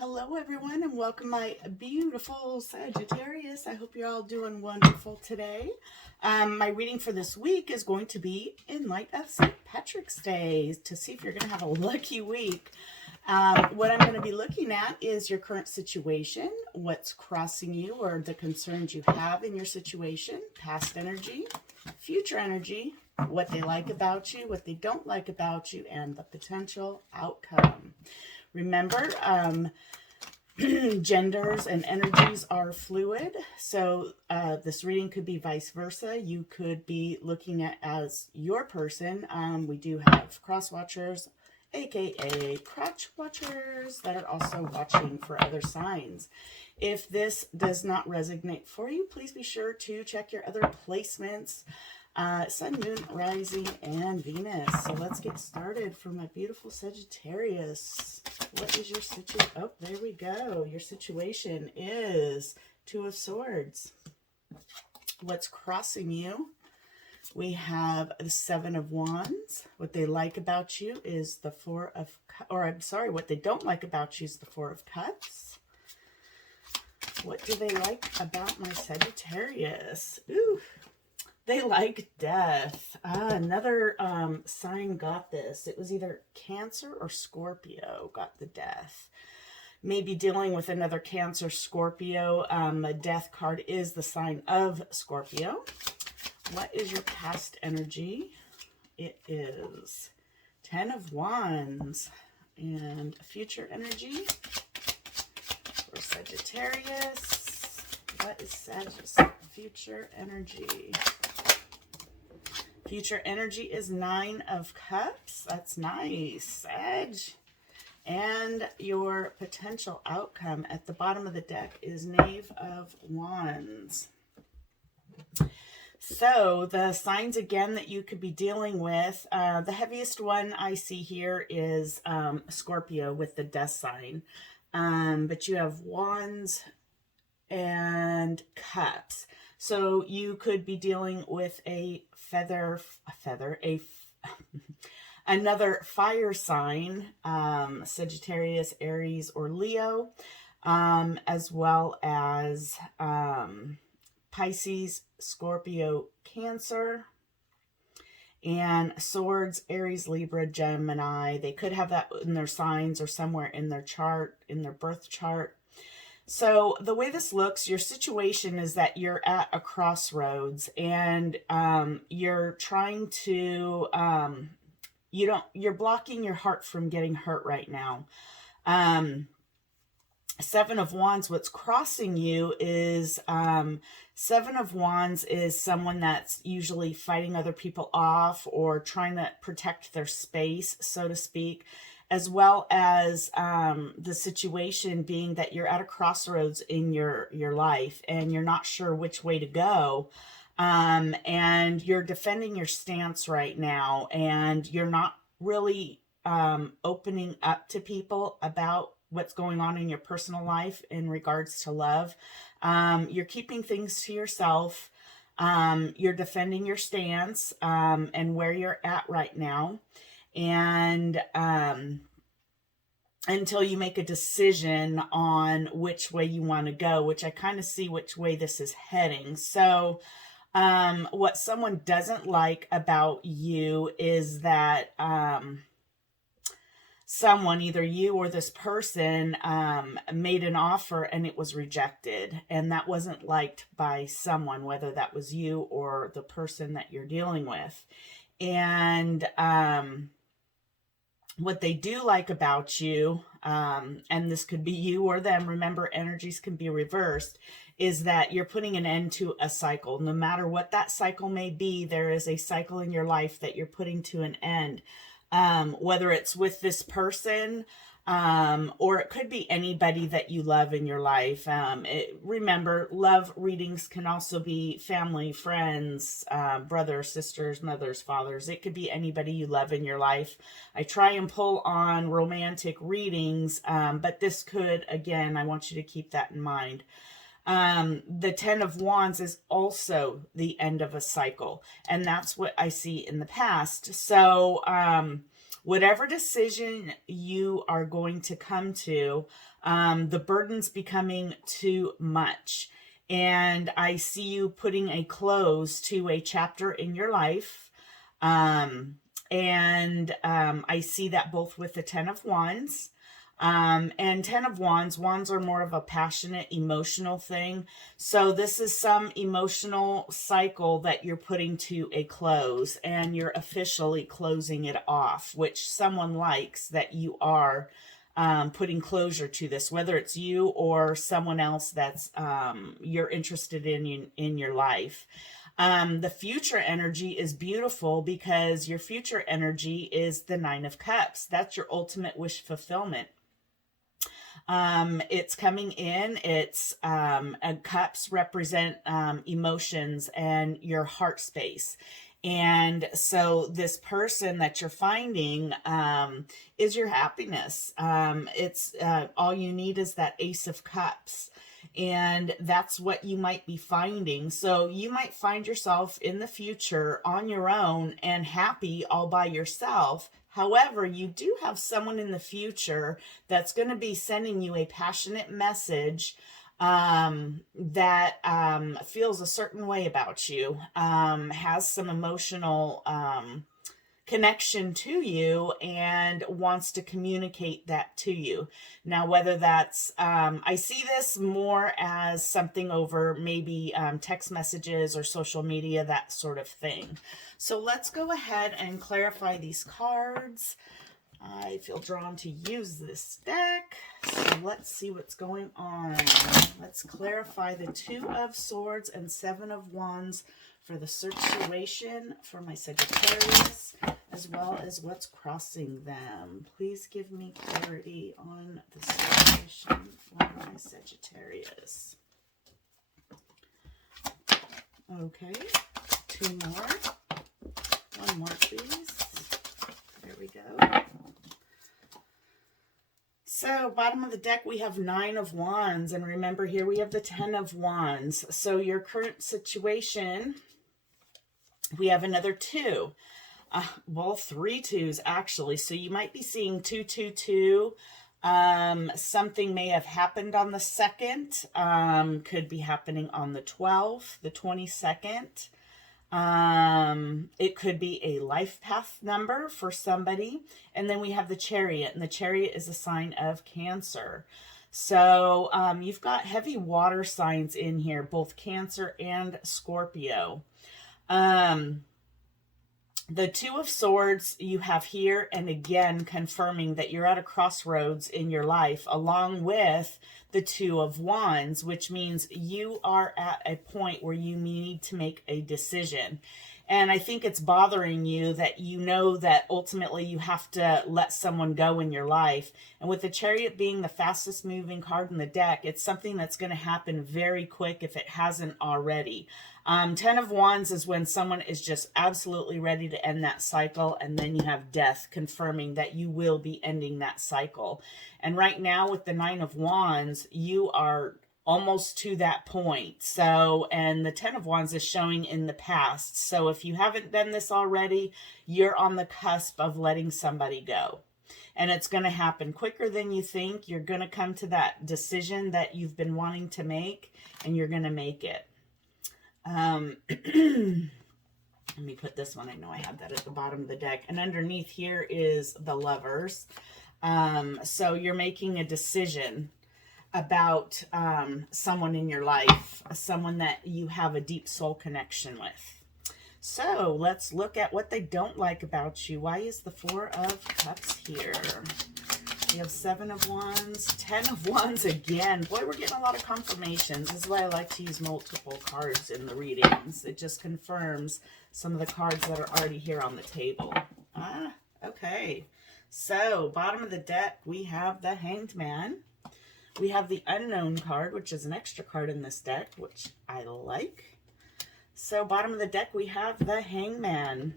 Hello everyone and welcome my beautiful Sagittarius. I hope you're all doing wonderful today. My reading for this week is going to be in light of St. Patrick's Day to see if you're going to have a lucky week. What I'm going to be looking at is your current situation, what's crossing you or the concerns you have in your situation, past energy, future energy, what they like about you, what they don't like about you, and the potential outcome. Remember, genders and energies are fluid, so this reading could be vice versa. You could be looking at as your person. We do have cross watchers, aka crotch watchers, that are also watching for other signs. If this does not resonate for you, please be sure to check your other placements. Sun, Moon, Rising, and Venus. So let's get started for my beautiful Sagittarius. What is your situation? Oh, there we go. Your situation is Two of Swords. What's crossing you? We have the Seven of Wands. What they like about you is the Four of, what they don't like about you is the Four of Cups. What do they like about my Sagittarius? Ooh. They like death. Another sign got this. It was either Cancer or Scorpio got the death. Maybe dealing with another Cancer, Scorpio. The death card is the sign of Scorpio. What is your past energy? It is Ten of Wands. And future energy for Sagittarius. What is Sagittarius' future energy? Future energy is Nine of Cups. That's nice, Sag. And your potential outcome at the bottom of the deck is Knave of Wands. So the signs again that you could be dealing with, the heaviest one I see here is Scorpio with the death sign. But you have Wands and Cups. So you could be dealing with another fire sign, Sagittarius, Aries, or Leo, as well as Pisces, Scorpio, Cancer, and Swords, Aries, Libra, Gemini. They could have that in their signs or somewhere in their chart, in their birth chart. So the way this looks, your situation is that you're at a crossroads and you're trying to, you're blocking your heart from getting hurt right now. Seven of Wands, what's crossing you is, Seven of Wands is someone that's usually fighting other people off or trying to protect their space, so to speak, as well as the situation being that you're at a crossroads in your life and you're not sure which way to go. And you're defending your stance right now and you're not really opening up to people about what's going on in your personal life in regards to love. You're keeping things to yourself. You're defending your stance and where you're at right now. And until you make a decision on which way you want to go, which I kind of see which way this is heading. So what someone doesn't like about you is that someone, either you or this person, made an offer and it was rejected, and that wasn't liked by someone, whether that was you or the person that you're dealing with. And what they do like about you, and this could be you or them, remember energies can be reversed, is that you're putting an end to a cycle. No matter what that cycle may be, there is a cycle in your life that you're putting to an end. Whether it's with this person, or it could be anybody that you love in your life. Remember, love readings can also be family, friends, brothers, sisters, mothers, fathers. It could be anybody you love in your life. I try and pull on romantic readings, but this could, again, I want you to keep that in mind. The Ten of Wands is also the end of a cycle, and that's what I see in the past. So, whatever decision you are going to come to, The burden's becoming too much. And I see you putting a close to a chapter in your life. I see that both with the Ten of Wands. And Ten of Wands are more of a passionate, emotional thing. So this is some emotional cycle that you're putting to a close, and you're officially closing it off, which someone likes that you are putting closure to this, whether it's you or someone else that's you're interested in your life. The future energy is beautiful because your future energy is the Nine of Cups. That's your ultimate wish fulfillment. It's coming in. It's cups represent emotions and your heart space. And so this person that you're finding is your happiness. It's all you need is that Ace of Cups. And that's what you might be finding. So you might find yourself in the future on your own and happy all by yourself. However, you do have someone in the future that's going to be sending you a passionate message that feels a certain way about you, has some emotional connection to you and wants to communicate that to you. Now, whether that's, I see this more as something over maybe text messages or social media, that sort of thing. So let's go ahead and clarify these cards. I feel drawn to use this deck. So let's see what's going on. Let's clarify the Two of Swords and Seven of Wands for the situation for my Sagittarius, as well as what's crossing them. Please give me clarity on the situation for my Sagittarius. Okay, two more. One more, please. There we go. So, bottom of the deck, we have Nine of Wands. And remember, here we have the Ten of Wands. So, your current situation, we have another two. Well, three twos, actually. So, you might be seeing 222. Something may have happened on the 2nd. Could be happening on the 12th, the 22nd. It could be a life path number for somebody. And then we have the Chariot, and the Chariot is a sign of Cancer. So you've got heavy water signs in here, both Cancer and Scorpio. The Two of Swords you have here, and again confirming that you're at a crossroads in your life, along with the Two of Wands, which means you are at a point where you need to make a decision. And I think it's bothering you that you know that ultimately you have to let someone go in your life. And with the Chariot being the fastest moving card in the deck, it's something that's going to happen very quick if it hasn't already. Ten of Wands is when someone is just absolutely ready to end that cycle, and then you have Death confirming that you will be ending that cycle. And right now with the Nine of Wands, you are almost to that point. So, and the Ten of Wands is showing in the past. So if you haven't done this already, you're on the cusp of letting somebody go. And it's going to happen quicker than you think. You're going to come to that decision that you've been wanting to make, and you're going to make it. Let me put this one. I know I had that at the bottom of the deck. And underneath here is the Lovers. So you're making a decision about someone in your life, someone that you have a deep soul connection with. So let's look at what they don't like about you. Why is the Four of Cups here? We have Seven of Wands, Ten of Wands again. Boy, we're getting a lot of confirmations. This is why I like to use multiple cards in the readings. It just confirms some of the cards that are already here on the table. Okay. So, bottom of the deck, we have the Hanged Man. We have the Unknown card, which is an extra card in this deck, which I like. So, bottom of the deck, we have the Hangman.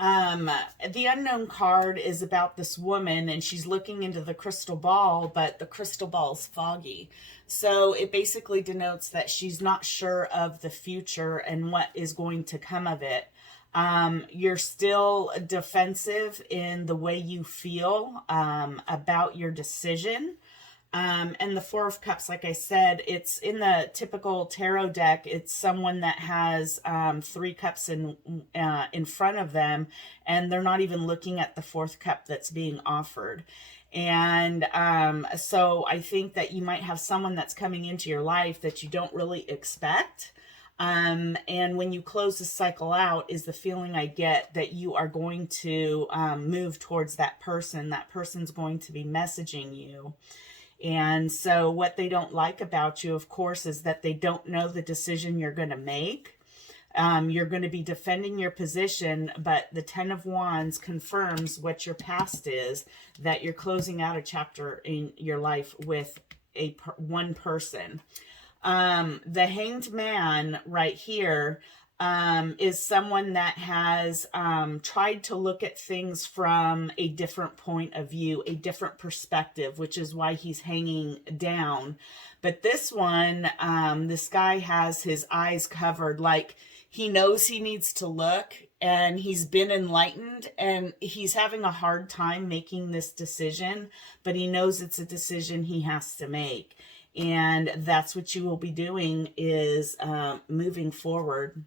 The Unknown card is about this woman, and she's looking into the crystal ball, but the crystal ball's foggy. So it basically denotes that she's not sure of the future and what is going to come of it. You're still defensive in the way you feel about your decision. And the Four of Cups, like I said, it's in the typical tarot deck. It's someone that has 3 cups in front of them, and they're not even looking at the 4th cup that's being offered. And so I think that you might have someone that's coming into your life that you don't really expect. And when you close the cycle out is the feeling I get that you are going to move towards that person. That person's going to be messaging you. And so what they don't like about you, of course, is that they don't know the decision you're going to make. You're going to be defending your position, but the 10 of Wands confirms what your past is, that you're closing out a chapter in your life with one person. The Hanged Man right here is someone that has tried to look at things from a different point of view, a different perspective, which is why he's hanging down. But this one, this guy has his eyes covered, like he knows he needs to look, and he's been enlightened, and he's having a hard time making this decision, but he knows it's a decision he has to make. And that's what you will be doing, is moving forward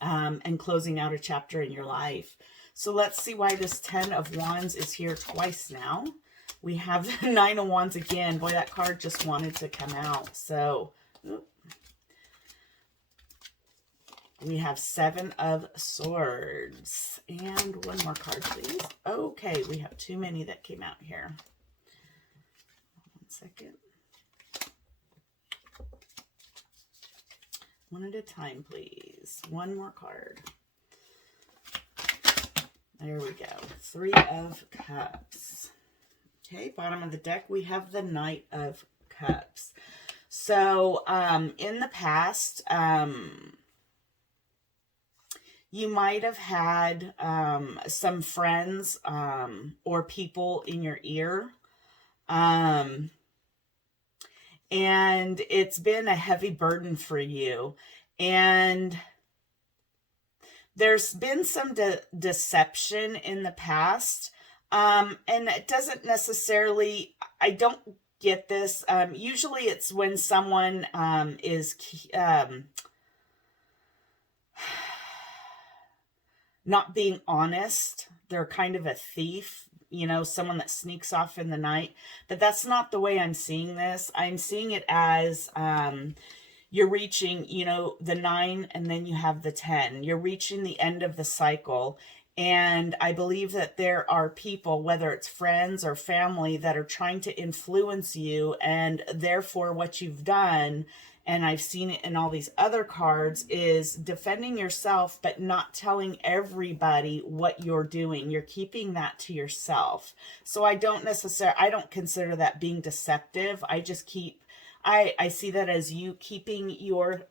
and closing out a chapter in your life. So let's see why this 10 of Wands is here twice now. We have the 9 of Wands again. Boy, that card just wanted to come out. So we have 7 of Swords. And one more card, please. Okay, we have too many that came out here. 1 second. One at a time, please. One more card. There we go. 3 of Cups. Okay, bottom of the deck, we have the Knight of Cups. So, in the past, you might have had some friends or people in your ear. And it's been a heavy burden for you. And there's been some deception in the past. And it doesn't necessarily, I don't get this. Usually it's when someone is not being honest. They're kind of a thief. You know, someone that sneaks off in the night. But that's not the way I'm seeing this. I'm seeing it as you're reaching, you know, the 9 and then you have the 10. You're reaching the end of the cycle. And I believe that there are people, whether it's friends or family, that are trying to influence you. And therefore what you've done, and I've seen it in all these other cards, is defending yourself, but not telling everybody what you're doing. You're keeping that to yourself. So I don't consider that being deceptive. I just I see that as you keeping your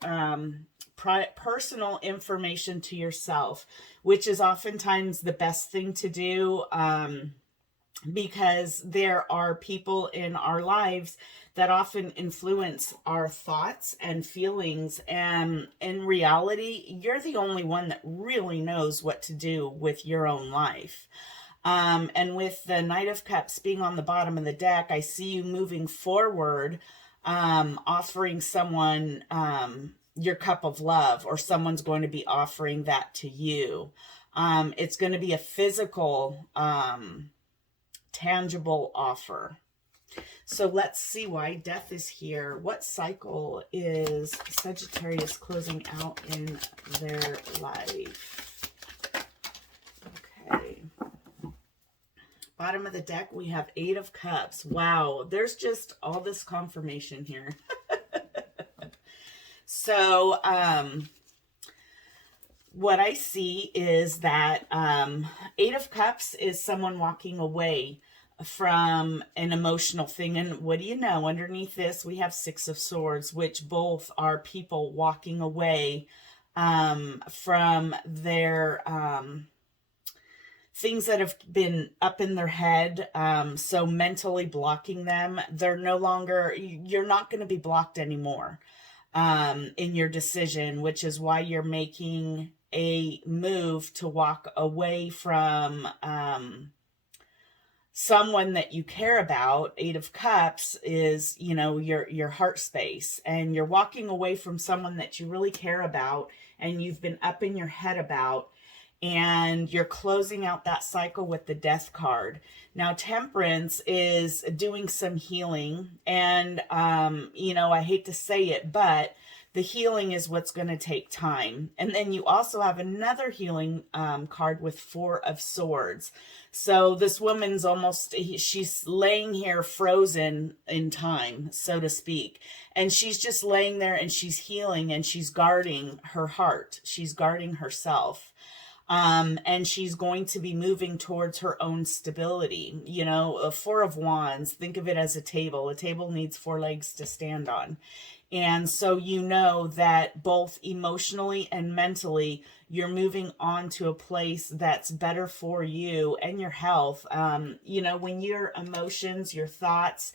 personal information to yourself, which is oftentimes the best thing to do, because there are people in our lives that often influence our thoughts and feelings. And in reality, you're the only one that really knows what to do with your own life. And with the Knight of Cups being on the bottom of the deck, I see you moving forward, offering someone your cup of love, or someone's going to be offering that to you. It's going to be a physical, tangible offer. So let's see why Death is here. What cycle is Sagittarius closing out in their life? Okay. Bottom of the deck, we have 8 of Cups. Wow, there's just all this confirmation here. So, what I see is that 8 of Cups is someone walking away from an emotional thing. And what do you know? Underneath this, we have 6 of Swords, which both are people walking away from their things that have been up in their head, so mentally blocking them. They're no longer, you're not going to be blocked anymore in your decision, which is why you're making a move to walk away from someone that you care about. 8 of Cups is, you know, your heart space, and you're walking away from someone that you really care about and you've been up in your head about, and you're closing out that cycle with the Death card. Now, Temperance is doing some healing, and you know, I hate to say it, but the healing is what's going to take time. And then you also have another healing card with 4 of Swords. So this woman's almost, she's laying here frozen in time, so to speak. And she's just laying there and she's healing and she's guarding her heart. She's guarding herself. And she's going to be moving towards her own stability. You know, a 4 of Wands, think of it as a table. A table needs 4 legs to stand on. And so you know that both emotionally and mentally, you're moving on to a place that's better for you and your health. You know, when your emotions, your thoughts,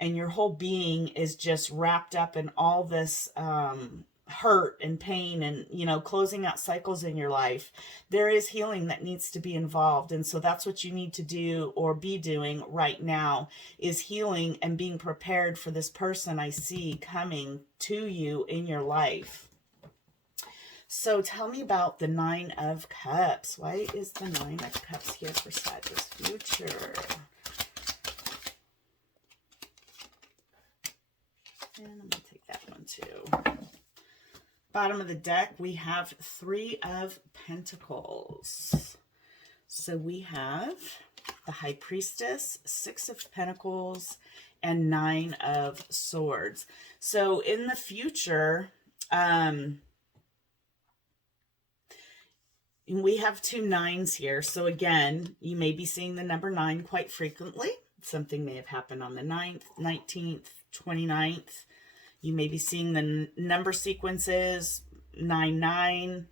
and your whole being is just wrapped up in all this hurt and pain and, you know, closing out cycles in your life, there is healing that needs to be involved. And so that's what you need to do, or be doing right now, is healing and being prepared for this person I see coming to you in your life. So tell me about the 9 of Cups. Why is the 9 of Cups here for Sagittarius future? And I'm going to take that one too. Bottom of the deck, we have 3 of Pentacles. So we have the High Priestess, 6 of Pentacles, and 9 of Swords. So in the future, we have 2 9s here. So again, you may be seeing the number 9 quite frequently. Something may have happened on the 9th, 19th, 29th. You may be seeing the number sequences 99,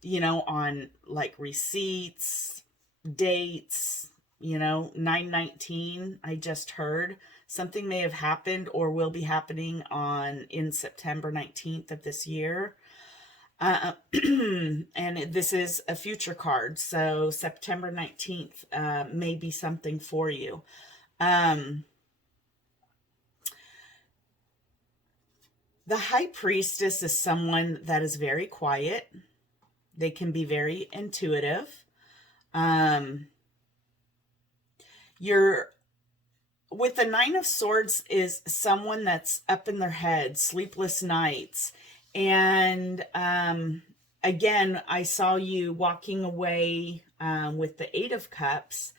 you know, on like receipts, dates, you know, 919. I just heard something may have happened or will be happening in September 19th of this year. And this is a future card. So September 19th may be something for you. The High Priestess is someone that is very quiet. They can be very intuitive. With the 9 of Swords is someone that's up in their head, sleepless nights. And again, I saw you walking away with the 8 of Cups.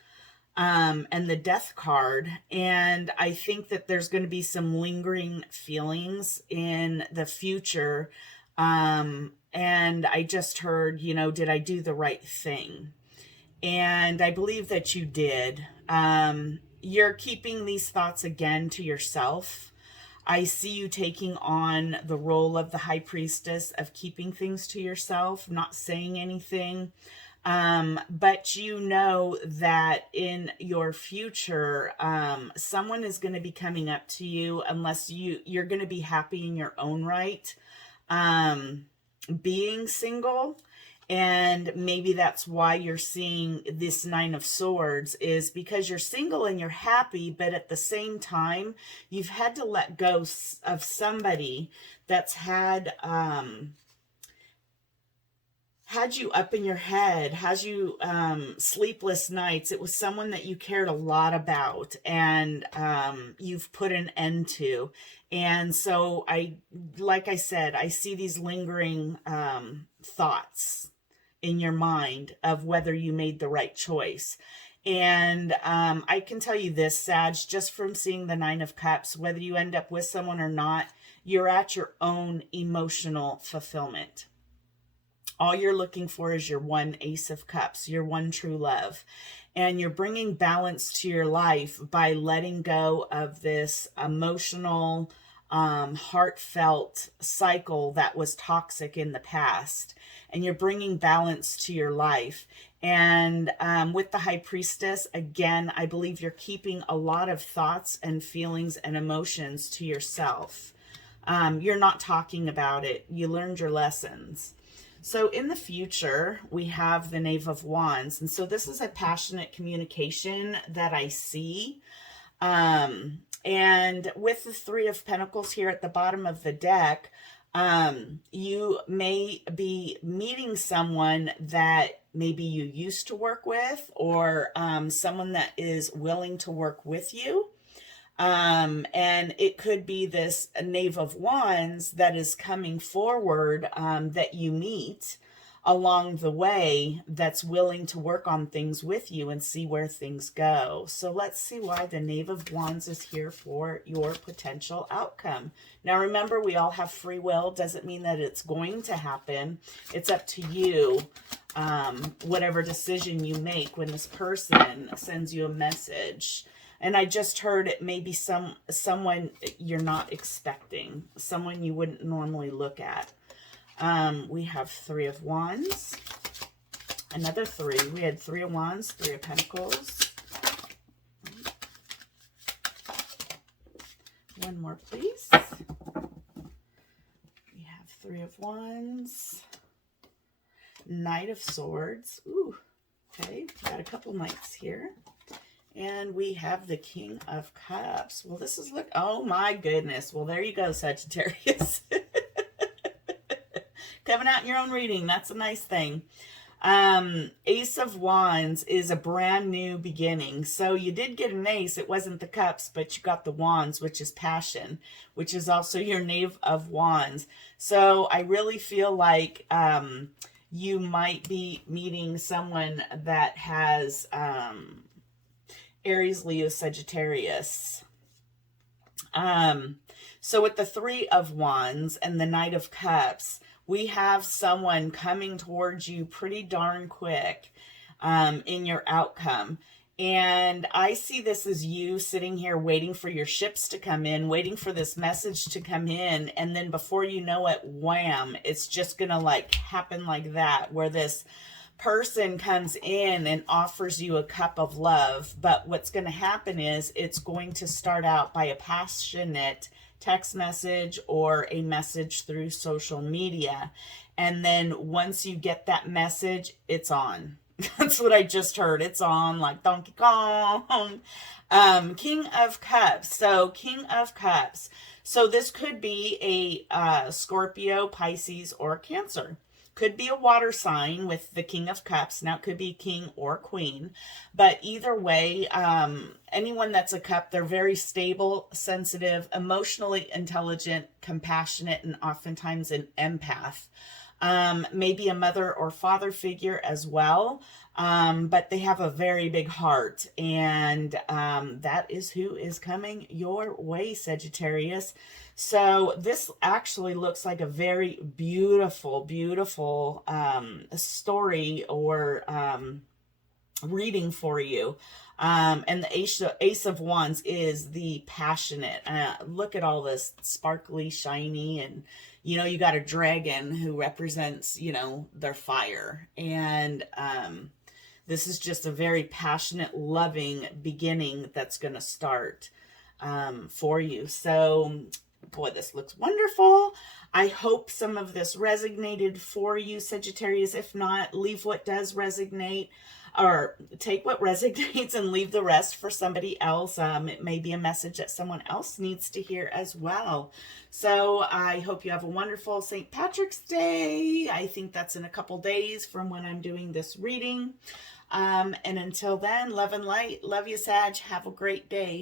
And the Death card. And I think that there's going to be some lingering feelings in the future. And I just heard, you know, did I do the right thing? And I believe that you did. You're keeping these thoughts again to yourself. I see you taking on the role of the High Priestess of keeping things to yourself, not saying anything. But you know that in your future, someone is going to be coming up to you, unless you're going to be happy in your own right, being single. And maybe that's why you're seeing this 9 of Swords, is because you're single and you're happy, but at the same time, you've had to let go of somebody that's had you up in your head, has you sleepless nights. It was someone that you cared a lot about, and you've put an end to. And so like I said, I see these lingering thoughts in your mind of whether you made the right choice. And I can tell you this, Sag, just from seeing the 9 of Cups, whether you end up with someone or not, you're at your own emotional fulfillment. All you're looking for is your one Ace of Cups, your one true love. And you're bringing balance to your life by letting go of this emotional, heartfelt cycle that was toxic in the past. And you're bringing balance to your life. And with the High Priestess, again, I believe you're keeping a lot of thoughts and feelings and emotions to yourself. You're not talking about it. You learned your lessons. So in the future, we have the Knave of Wands. And so this is a passionate communication that I see. And with the Three of Pentacles here at the bottom of the deck, you may be meeting someone that maybe you used to work with, or someone that is willing to work with you. And it could be this Knave of Wands that is coming forward, that you meet along the way, that's willing to work on things with you and see where things go. So let's see why the Knave of Wands is here for your potential outcome. Now remember, we all have free will. Doesn't mean that it's going to happen. It's up to you, whatever decision you make when this person sends you a message. And I just heard it may be someone you're not expecting, someone you wouldn't normally look at. We have Three of Wands, another three. We had Three of Wands, Three of Pentacles. One more, please. We have Three of Wands, Knight of Swords. Ooh, okay, got a couple knights here. And we have the King of Cups. Well, this is, look, oh my goodness. Well, there you go, Sagittarius. Coming out in your own reading. That's a nice thing. Ace of Wands is a brand new beginning. So you did get an ace. It wasn't the cups, but you got the wands, which is passion, which is also your Knave of Wands. So I really feel like you might be meeting someone that has Aries, Leo, Sagittarius. So with the Three of Wands and the Knight of Cups, we have someone coming towards you pretty darn quick in your outcome. And I see this as you sitting here waiting for your ships to come in, waiting for this message to come in. And then before you know it, wham, it's just going to like happen like that, where this person comes in and offers you a cup of love. But what's going to happen is it's going to start out by a passionate text message or a message through social media. And then once you get that message, it's on. That's what I just heard. It's on like Donkey Kong. King of Cups. So King of Cups. So this could be a Scorpio, Pisces, or Cancer. Could be a water sign with the King of Cups. Now it could be king or queen. But either way, anyone that's a cup, they're very stable, sensitive, emotionally intelligent, compassionate, and oftentimes an empath. Maybe a mother or father figure as well. But they have a very big heart. And that is who is coming your way, Sagittarius. So this actually looks like a very beautiful, beautiful story or reading for you. And the Ace of Wands is the passionate. Look at all this sparkly, shiny, and you know, you got a dragon who represents, you know, their fire. And this is just a very passionate, loving beginning that's going to start for you. So, boy, this looks wonderful. I hope some of this resonated for you, Sagittarius. If not, leave what does resonate, or take what resonates and leave the rest for somebody else. It may be a message that someone else needs to hear as well. So I hope you have a wonderful St. Patrick's Day. I think that's in a couple days from when I'm doing this reading. And until then, love and light. Love you, Sag. Have a great day.